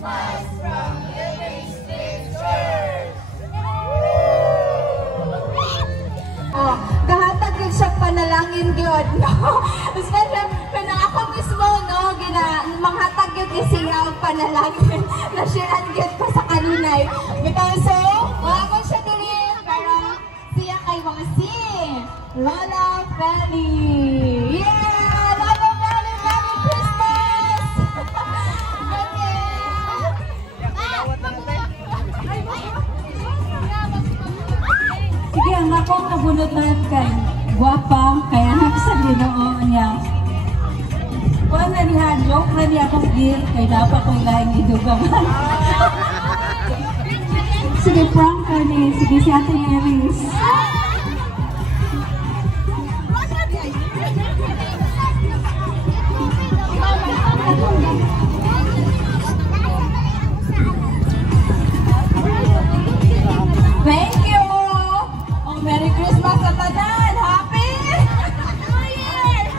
Christmas from Living Street Church! Oh, kahatag yun siya panalangin yun, no? Especially, kaya ako mismo, no, manghatag yun siya ang panalangin na siya yun pa sa kanunay. Because so, wala siya din, pero siya kay mga si Lola Feli. Yeah! Lola Feli, Merry Christmas! Sige, ang akong nabunutan kay guwapa, kaya nakasa Ginoo niya. Kung na niya, joke na niya akong gift, kaya dapat kong lahing idugangan. Sige, prank ka ni. Sige, si Ate Iris. Thank you! Oh, Merry Christmas sa tanan! Happy New Year!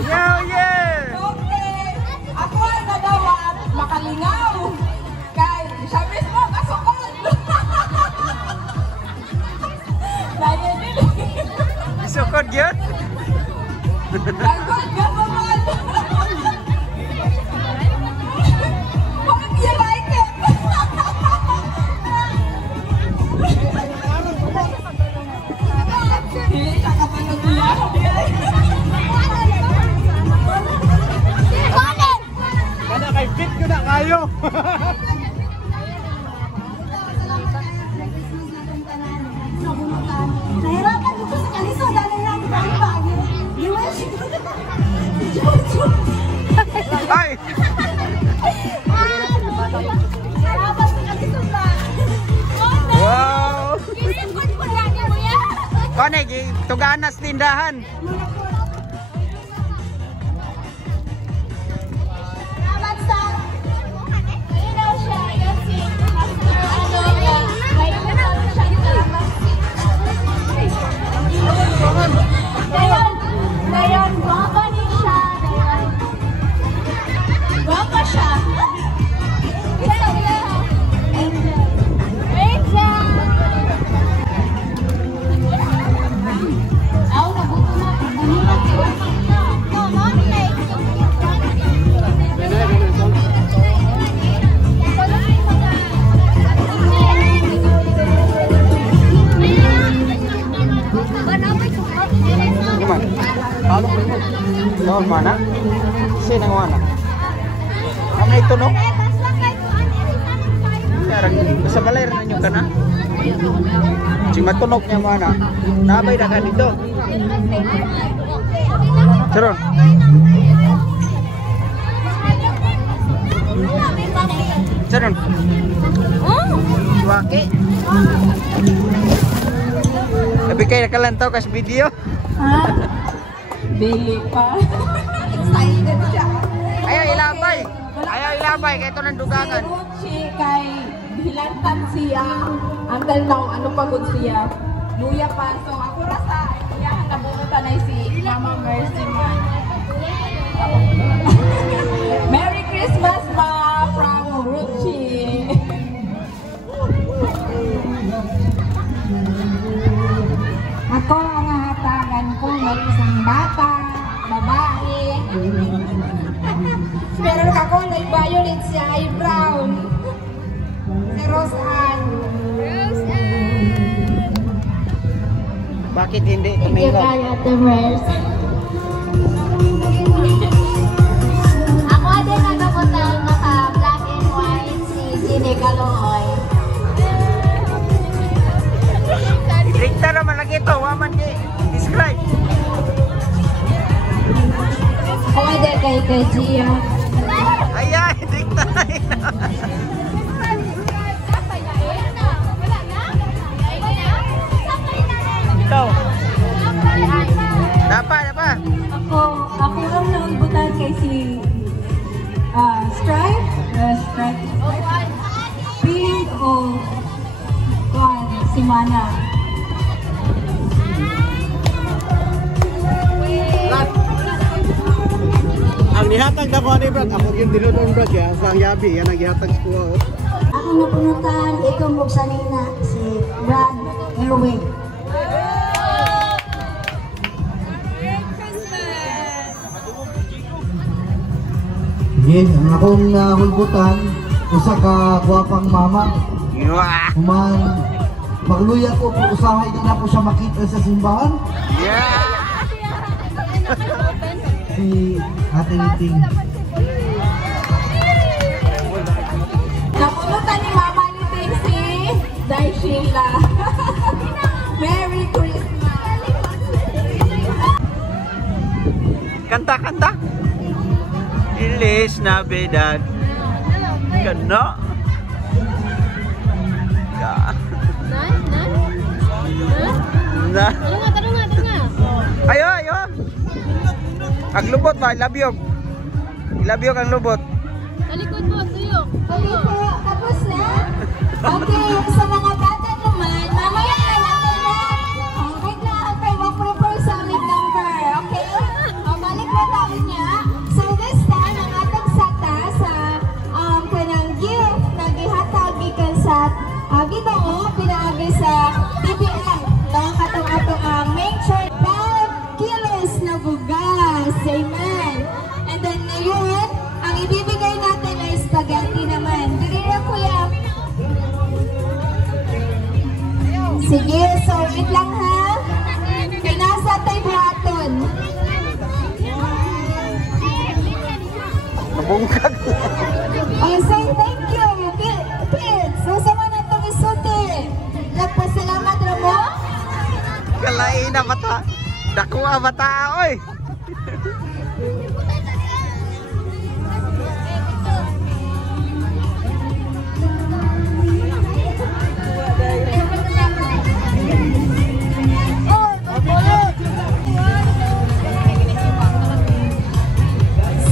New Year! Okay! Ako ang nadawat, makalingaw! Kay, siya mismo, kasukod! Dahil nila! Isukod yun? Gagod, gagod! Hope you like it! Hindi siya kapanood niya. Kada kay fit ko na kayo! Nahirapan ko sa kaliso, dahil lang ang bagay. US! Ay! Wow! Kone, tuganas tindahan. Salamat sa inaw siya kasi ano niya, may inaw siya Dayon, guwapa ni siya. Guwapa siya. Gimana? Halo mo. Doon mana? Sino ang mana? Kami ito no? Sarang sa balay rin ninyo ka na? Si matunog niya mana. Nabay na ka dito. Saron. Saron. Waki. Tapi kayak kalian tahu kas video. Ha? Bili pa. Excited siya. Ayaw ilabay. Ayaw ilabay kaya ito ng dugangan. Si Ruchi kay hilantan siya. Until now, ano pagod siya? Luya pa. So ako rasa, iyahan na bunutan ay si Mama Mercy man. Merry Christmas, Ma! From Ruchi. Ako ang hatagan ko ng isang bata, babae. Pero ako, nag-violet siya ay brown. Si Rose Ann. Bakit hindi Thank you, tumingkod? kay Ate Mercy. Ako din nagpaputang naka-black and white si Sine Calooy. Dikta naman lagi ito. Waman di. Describe. Ako din kay Gia. Ayan. Dikta na Ikaw. Dapat. Ako ang naunggutan kay si Stripe. Pink o si Mana. Ang nihatag na ko ni Brad, ako yung dinudon Brad ya, sa yabi, yan ang gihatag ko. Ako napunutan, ikaw mo sanina si Brad Erwin. Yes, ang akong hulgutan, usa ka guwapang mama. Human, magluya ko kung usahay din na po siya makita sa simbahan. Yeah! Si Ate Liting. Napunutan ni Mama Liting si Day Sheila. Merry Christmas! Kanta-kanta. Ilis Navidad. Kano? Ka. Na. Tara nga. Ayo. Ang lubot ba? Ilabyog. Ilabyog ang lubot. Talikod mo, tuyok. Okay po, tapos na? Okay, sa mga bata naman, mamaya na natin na. Wait lang, okay, mag-prepare sa aming number, okay? Balik na tayo niya. So this time, ang atong sata sa kanang gift na gihatag gikan sa Ginoo pinaagi sa TBM. No, katong atong main church 5 kilos na bugas. Amen. And then ngayon, ang ibibigay natin ay spaghetti naman. Dili na kuya. Sige, so wait lang ha. Pinasa tayo buhaton. Nabungkag. Oh, say thank you, kids. So sama na itong isulti. Nagpasalamat na mo? Kalain na bata. Dakuha bata, oy.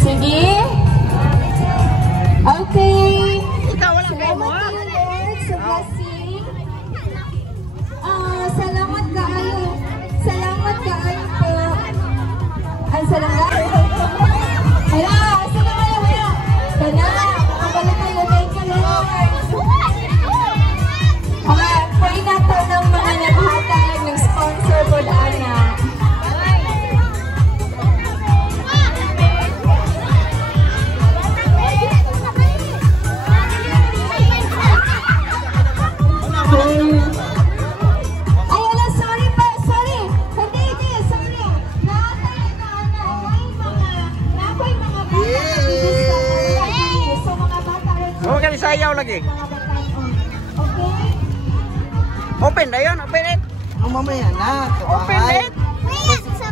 Sige. Okay. Ikaw wala kay mo ha. Salamat kayo, Lord, sa blessing. Salamat kaayo. Salamat kaayo po. Ay, salamat. Hala, salamat. Kana, nakabalik kayo. Thank you, Lord. Pray na to ng mga naghatag, nag-sponsor po na anak. Ay, wala, sorry pa, sorry. Hindi, sorry. Nakatay na ako'y mga bata. So, mga bata rin. Oh, kani sayaw lagi. Mga bata, okay? Open na yun, open it. Ang mamaya na, Open it.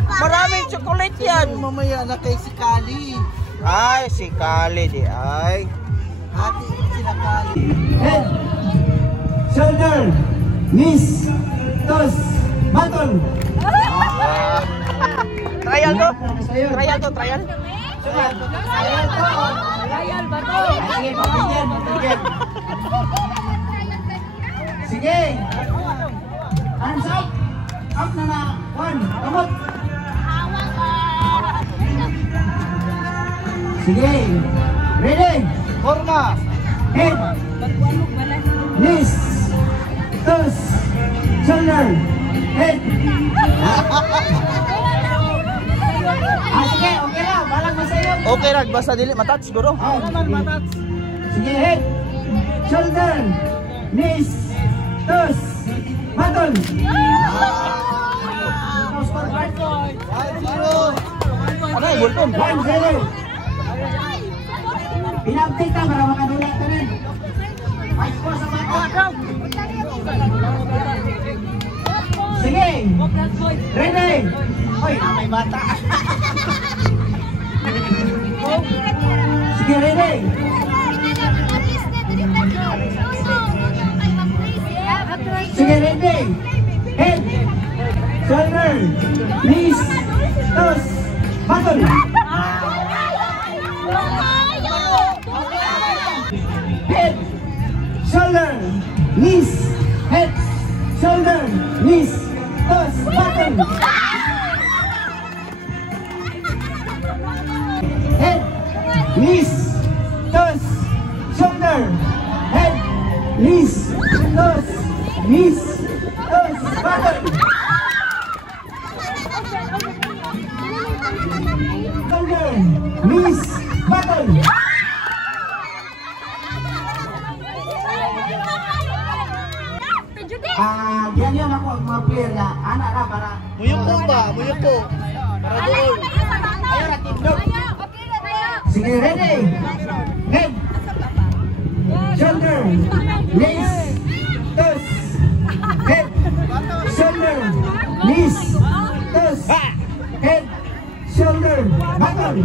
Maraming chocolate yan. Ang mamaya na kay si Kali. Ay, si Kali di ay. Hati sila Kali. Head, shoulder, knees, toes, button. Trial to. Trial to, trial. Sige. Hands up. Up na. One. Kamot. Sige. Ready. Forma. Head. Knees. Toes. Shoulder. Head. Sige. Okay lang. Balang masayo. Okay ra, basta dili matat siguro. Sige. Head. Shoulder. Knees. Toes. Button. Ano yung bulton? 1-0. Pinaptik ka para makadulat ka rin. Ay, ko sa bata. Sige. Ready. Hoy, may bata. Sige, ready. Sige, ready. Head. Shoulder. Knees. Toes. Button. Head. Shoulder. Knees. Head. Shoulder. Knees. Toes. Button. Head. toss, shoulder, head, knees, toss, knees, toss, battle. Shoulder, knees, battle. Ganyan ako ang mga player na anak na para Muyuko ba? Muyuko. Para doon. Ayaw na tindog. sige, ready? Head, shoulder, knees, toss, head, shoulder, knees, toss, head, shoulder, battle.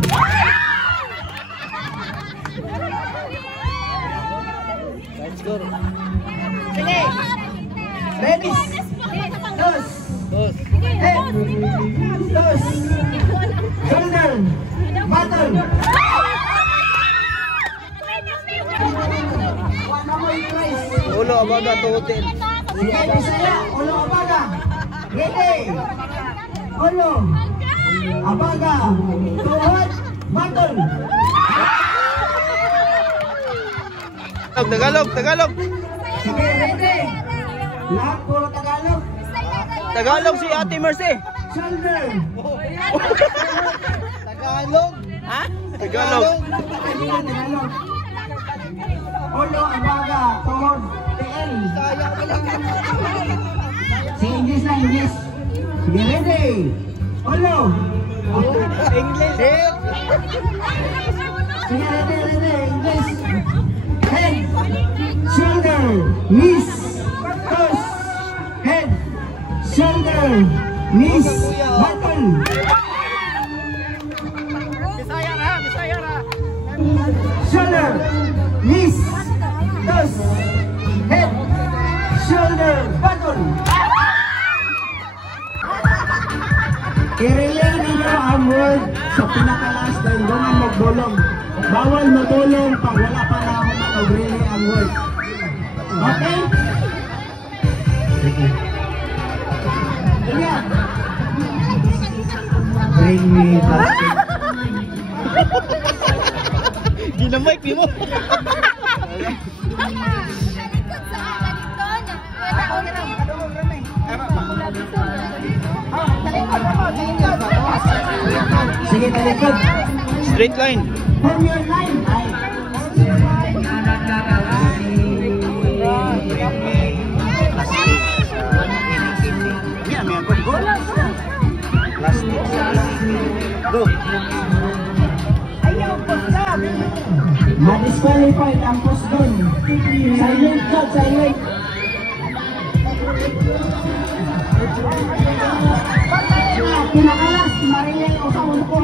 Let's go. Sige, ready? Toss, Dos. head, toss, shoulder, battle. Wala mo i-press. Ulo, abaga, tuhutin. Sige, Bisaya, ulo abaga. Ready? Ulo, abaga, tuhod, battle. Tagalog, Tagalog. Sige, ready? Lahat puro Tagalog. Tagalog si Ate Mercy. Shoulder. Tagalog? Ha? Tagalog. Tagalog. Ulo, abaga, tuhod, TL. Sige, English na, English. Sige, ready? Ulo. English. Sige, ready, English. Head, shoulder, knees, toes, head, shoulder, knees, battle. Bisaya ra, Bisaya ra. Shoulder, knees, toes, head, shoulder, battle. I-relay ninyo ang word sa pinakalas na hindi magbulong. Bawal magulong pag wala pa na ako mag-relay ang word. Okay? Sige. Bring me plastic. Ginamay mo. Sige, talikod. Straight line. From your line. Yeah, may ako. Go. Plastic. Go. Ma-disqualified ang post doon. Silent shot, silent. Pinakalas, marilay o sa ulo ko.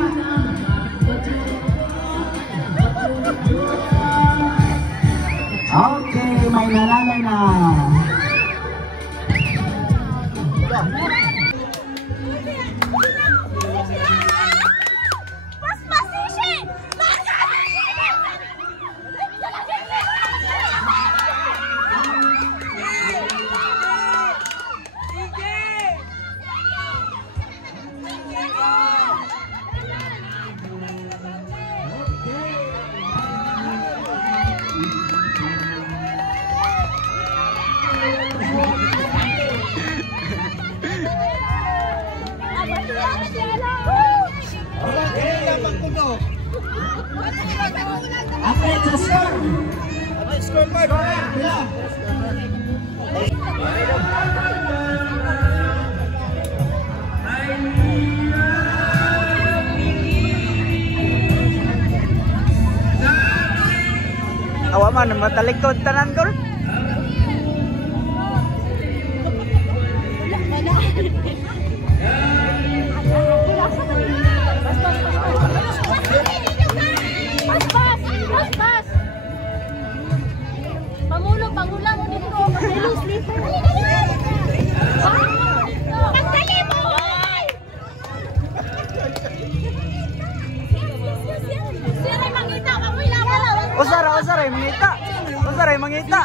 Okay, may nananay na. Upgrade sa score. Scoreboard. Yeah. Awa man, matalikod tanan gol. Pangulang mo dito. Please. Pagdali mo! Siray mangita, kamoy laban. Usaray mangita. Usaray mangita.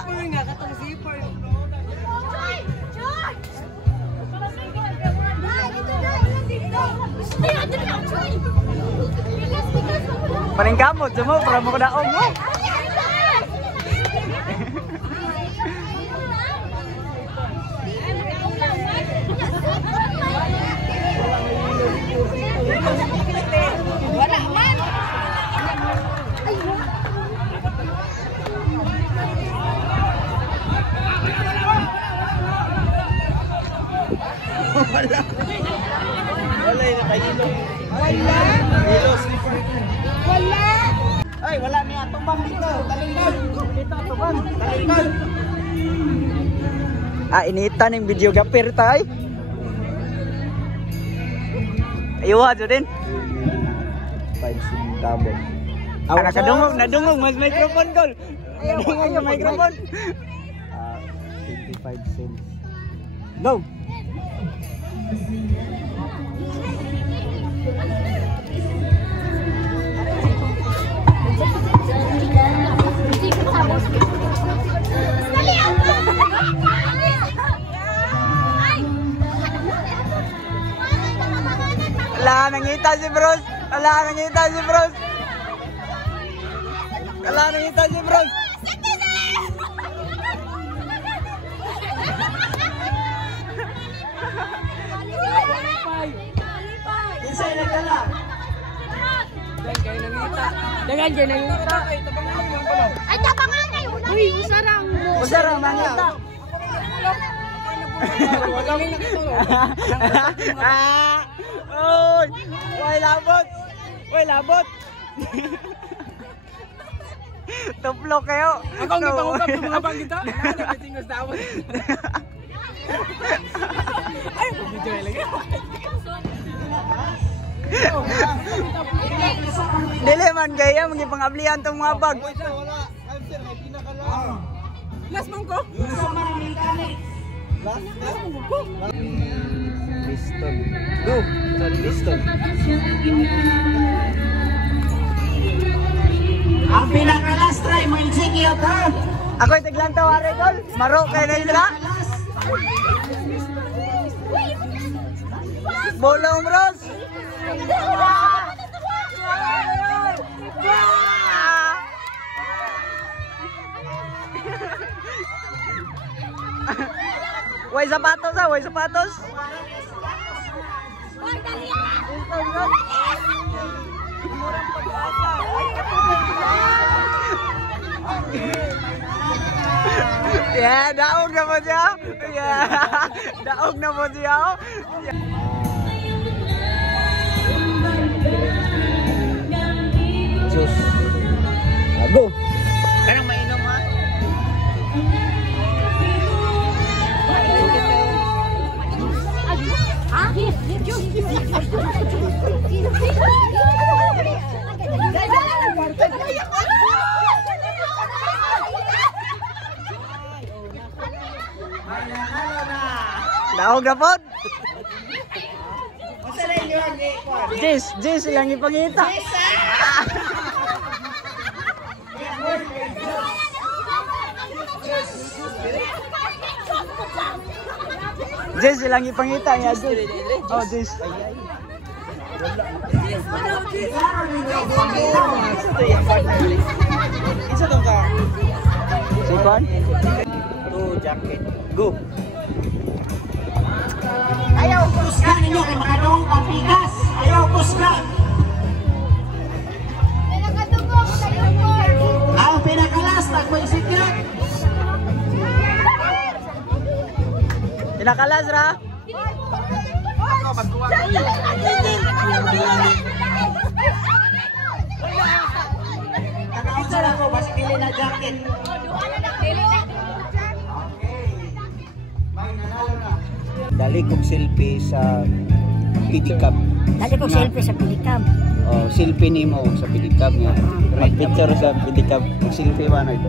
Paling kamot, mo para mo daog mo. Wala man. Wala yung nakahilo. Hilo, slipper. Wala. Ay, wala niya. Tumbang dito. Talingkod. Dito, tumbang. Talingkod. Inita ng videographer tayo. Ayaw dyan din. 5 centavos. Nadungog. Mas microphone, Gol. Nadungog yung microphone. 25 cents. Go! Wala nangita si Bros. Isa nagdala. Dagan kayo nangita. Ay, tabangan kayo. Uy, Usarang mangita. Oy, way labot. Tuplo kayo. Ako ang ipangukap ng mga bangita. Nagtitingos na ako. Ay, video lagi. Dili man kaya magipangablihan tong mga bag. Last mong ko. Piston. Go. Sorry, piston. Ang pinakalas try mo insigyo ka. Ako yung taglantaw, Aregol. Maro kayo na yun. Bolong, Bros. Way sapatos, way sapatos. Ya, daog na mo siya. Ya, daog na mo siya. Juice. Go. Kanang mainom ha. Daog na po. Jis lang ipangita. Jis lang ipangita niya. Oh, Jis. Isa tong ka. Sikon? Jacket. Go. Ayaw kusga ninyo kay makadong kapigas. Ayaw kusga. Ang pinakalas tagpo isikyo. Pinakalas ra. Isa lang ko basta pili na jacket. Dali kong selfie sa pedicab. Dali ko selfie sa pedicab. Oh, selfie nimo sa pedicab niya. Mag-picture sa pedicab. Mag-selfie ba na ito?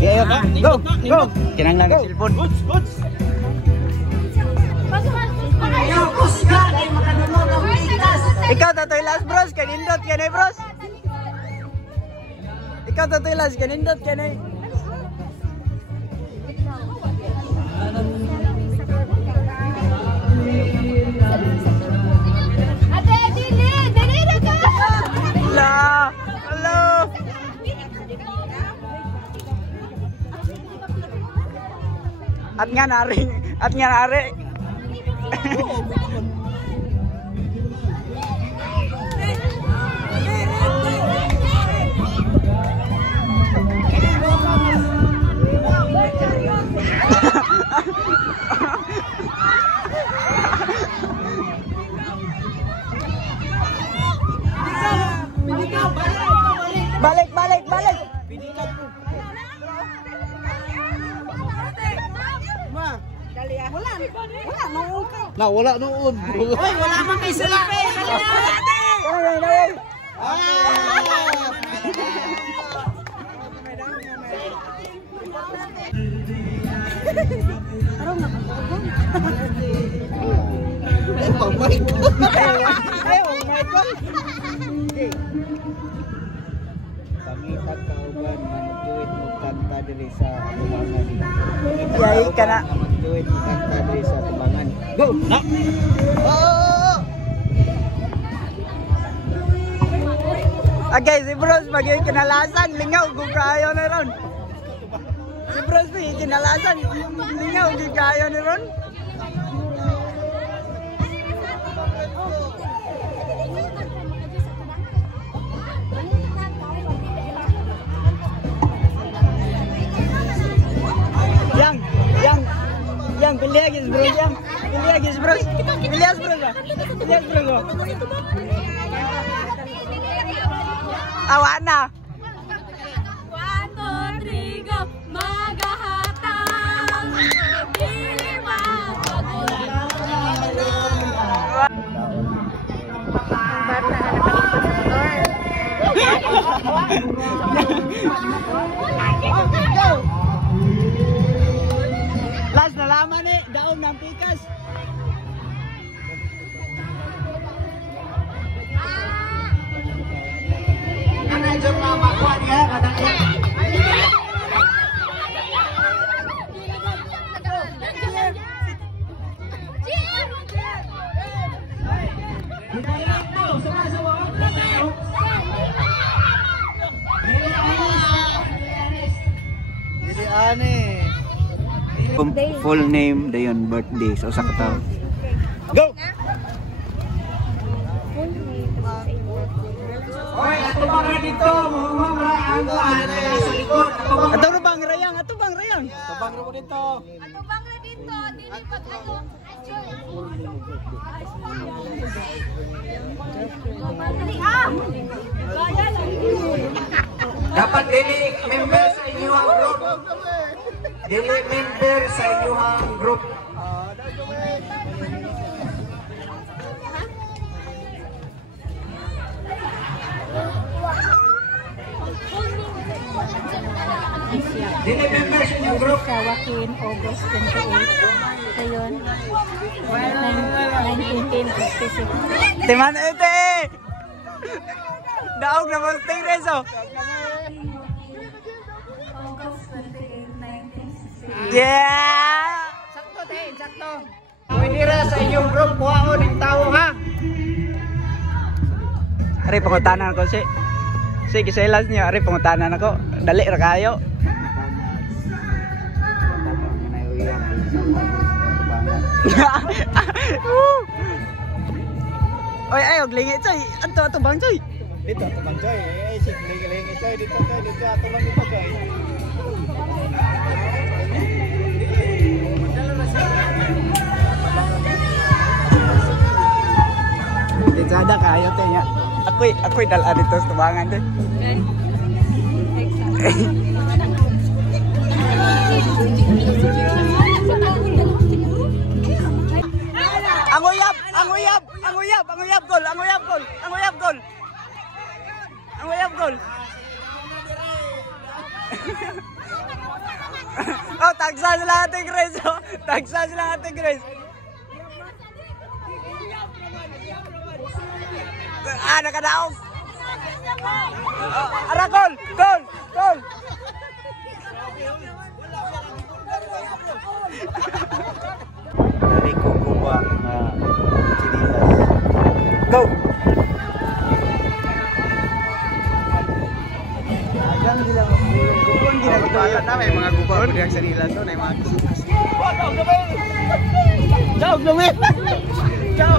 Sige, ayo ka. Go! Go! Kinanglan ka cellphone. Ayaw kusga kay makadungog ang pigas. Ikaw tatoy last bros, kanindot kanay bros. Ikaw tatoy last, kanindot kanay. Ate, dili na ka. La! Hello! At nga nari. Balik. Wala noon. Hoy, wala man kay selfie. Pangitag kauban manjuit mo kanta diri sa tubangan. Yay kana manjuit mo kanta diri sa tubangan. Go. Na. Okay, si Bros magay kinalasan lingaw gug kayo na ron. Si Bros magay kinalasan lingaw gug kayo na ron. Yang Biliagis bro, Biliagis bro. Awana. 1, 2, 3, go! Magahatang diliman pagulan. Bata na nakalikod sa motor. Last nalaman eh, daog ng pikas. Jadi aneh. Full name dayon birthday sa usa ka tawo. Go. Hoy, ato bang dito, mga ang sa likod. Ato bang rayang, Ato bang dito. Ano bang na dito? Dili pag ano? Dapat dili member sa inyong group. Dili member sa inyong group. Dili member sa inyong group. Sa Joaquin, August 28. So yun, 1966. Timan ete. Daog na mo stay reso. August 28, 1966. Yeah. Sakto. Pwede ra sa inyong group kuhaon ng tao ha. Ari pangutanan ko si. Sige, selas niyo ari pangutanan ako. Dali ra kayo. Oy, ayo glingi coy. Ato bang coy. Dito bang coy. Sige lingi coy dito ato lang dito coy. Sada kayo te nya. Ako'y dala dito sa tubangan te. Ang uyab gol. Oh, tagsa sila ating Grace. Nakadaog. Ara gol. Dari ko kuha na chinilas. Go. Agang sila. Kung ginagawa na may mga guba ko diyan sa nila so na mga Ciao, dumi. Ciao.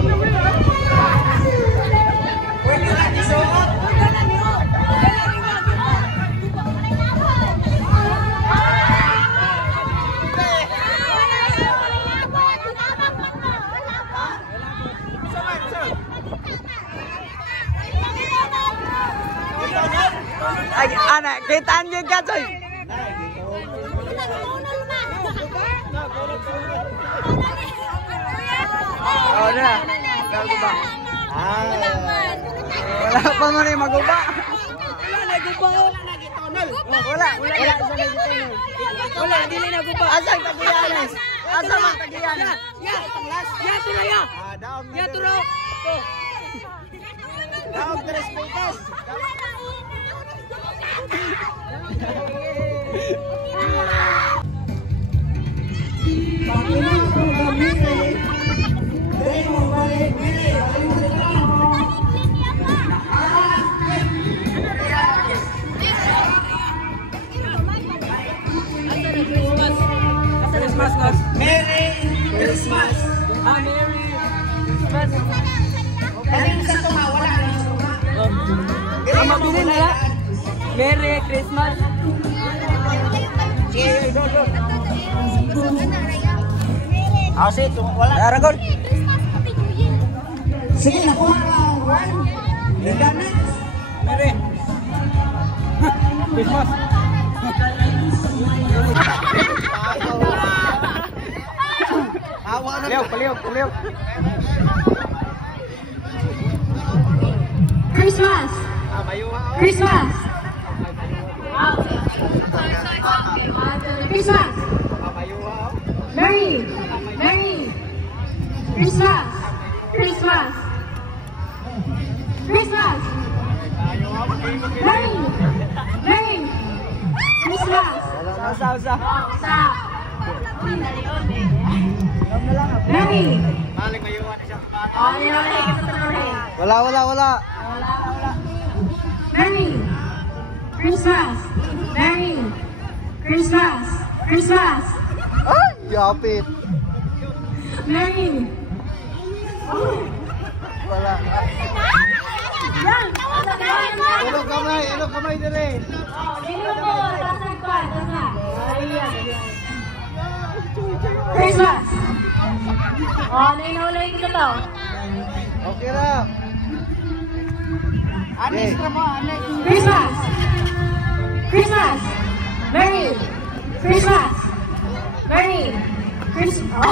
Ay, anak, kitaan yun ka, Soy. Oh, na. Naguba. Wala pa mo rin maguba. Wala. Wala, dili naguba. Asang tagiyanes? Asang ang tagiyanes? Ya, turo ya. Ya, turo. Daog tres pesos. Christmas, guys. Merry Christmas! Merry Christmas. Kaling sa tunga, wala na sa tunga. Ang mabili nila. Merry Christmas. Sige, wala. Aragol. Sige, nakuha ka. Higana. Merry Christmas. Paliw. Christmas! Christmas! Christmas! Merry! Christmas! Christmas! Christmas! Merry! Christmas! Usa. Merry! Maling mayuwan siya. Wala. Merry Christmas! Merry Christmas! Christmas! Ay, yapit. Merry! Wala. Yan! Ilog kamay dire. Sino po? Tasag pa! Christmas! Nainahulay ko to. Okay ra. Anis ka mo, anis. Christmas! Christmas! Merry Christmas! Merry Christmas!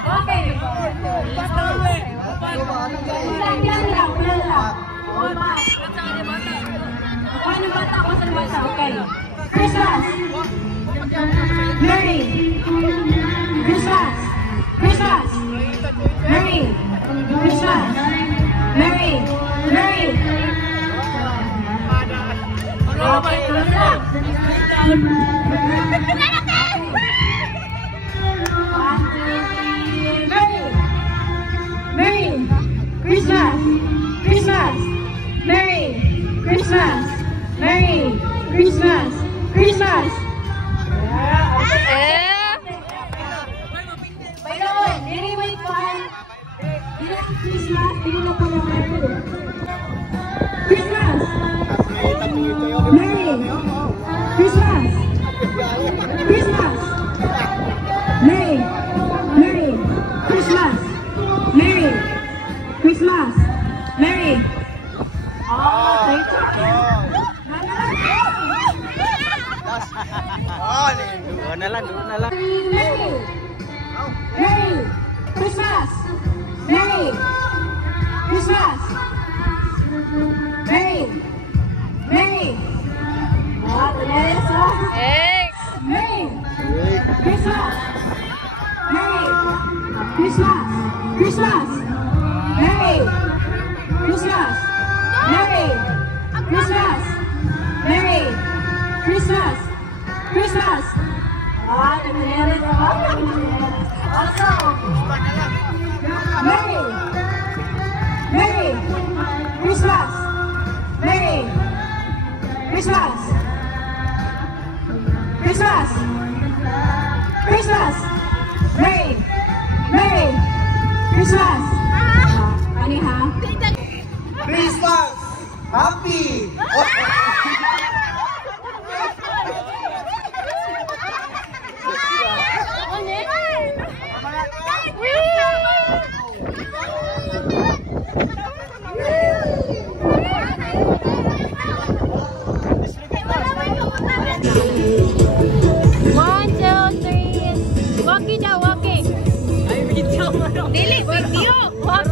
Okay. Ano bata ko sa bata? Okay. Christmas! Merry Christmas! Christmas! Merry Christmas! Merry! Okay, Merry Christmas! Christmas! Merry Christmas! Merry Christmas! Christmas! Merry wait pa. Christmas, hindi na pala Merry. Christmas! Merry! Christmas! Christmas! Merry! Christmas! Merry! Christmas! Merry! Oh, thank you. Doon na lang. Merry Christmas! Merry Christmas! Merry! Merry Christmas! Merry Christmas! Christmas! Merry Christmas! Merry Christmas! Merry Christmas! Christmas! Also, Merry Christmas! Merry Christmas! Christmas! Christmas! Merry! Merry! Christmas! Ano ha? Christmas! Happy! One, two, three. Walkie daw, walkie. Ay, video. Dili, video. Walkie.